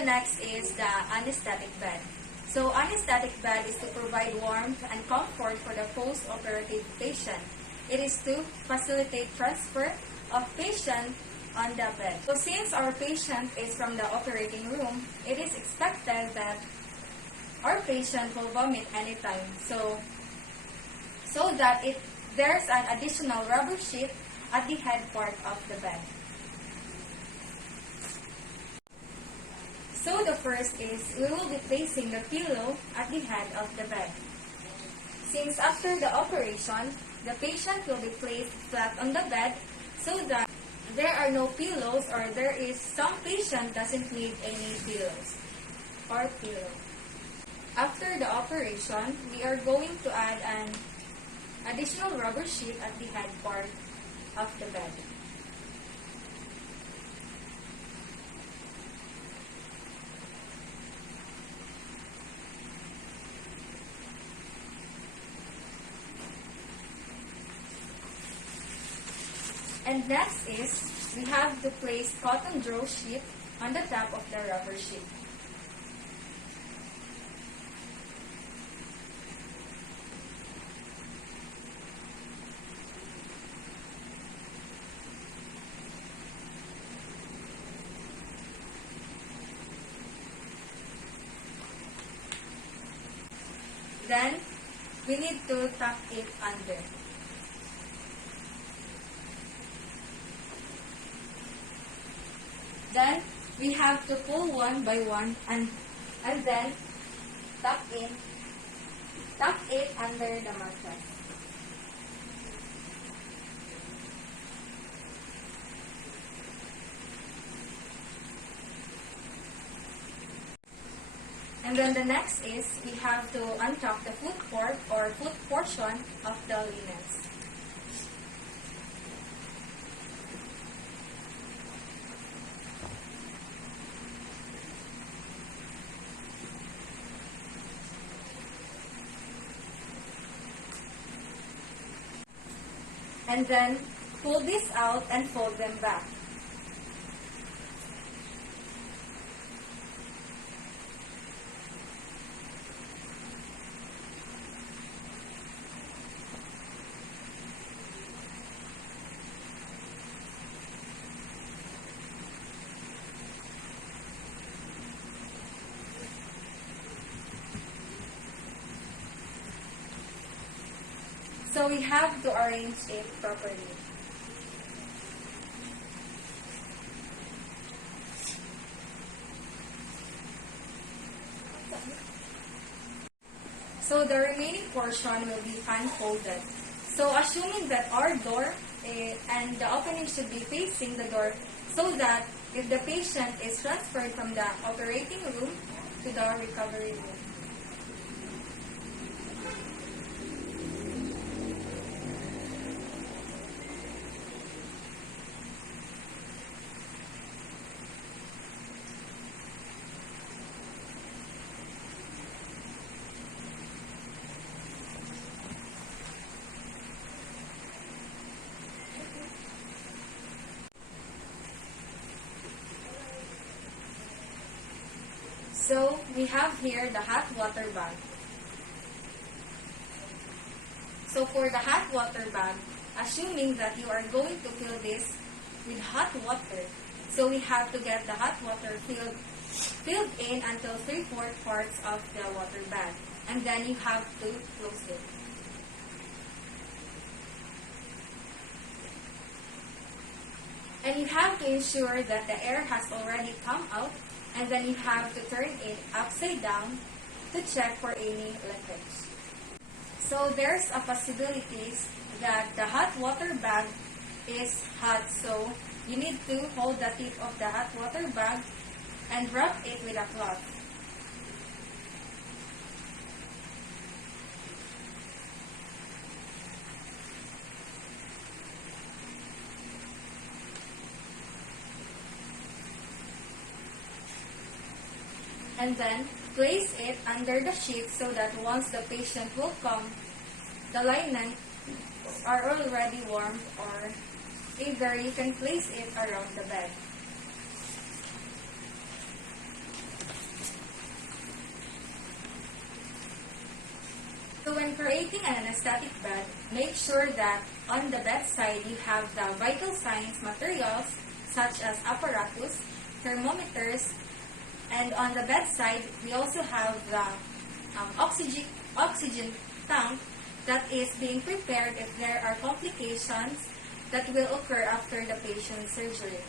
the next is the anesthetic bed. So anesthetic bed is to provide warmth and comfort for the post-operative patient. It is to facilitate transfer of patient on the bed. So since our patient is from the operating room, it is expected that our patient will vomit anytime. So that there's an additional rubber sheet at the head part of the bed. So the first is, we will be placing the pillow at the head of the bed. Since after the operation, the patient will be placed flat on the bed so that there are no pillows, or there is some patient doesn't need any pillows or pillow. After the operation, we are going to add an additional rubber sheet at the head part of the bed. And next is, we have to place cotton draw sheet on the top of the rubber sheet. Then, we need to tuck it under. Then, we have to pull one by one and then tuck it under the mattress. And then the next is, we have to untuck the foot port or foot portion of the linens. And then pull this out and fold them back. So we have to arrange it properly. So the remaining portion will be unfolded. So assuming that our door and the opening should be facing the door, so that if the patient is transferred from the operating room to the recovery room. So, we have here the hot water bag. So, for the hot water bag, assuming that you are going to fill this with hot water, so we have to get the hot water filled in until 3/4 parts of the water bag. And then you have to close it. And you have to ensure that the air has already come out, and then you have to turn it upside down to check for any leakage. So there's a possibility that the hot water bag is hot, so you need to hold the tip of the hot water bag and wrap it with a cloth. And then place it under the sheet so that once the patient will come, the linen are already warm, or either you can place it around the bed. when creating an anesthetic bed, make sure that on the bedside you have the vital signs materials such as apparatus, thermometers, and on the bedside we also have the oxygen tank that is being prepared if there are complications that will occur after the patient's surgery.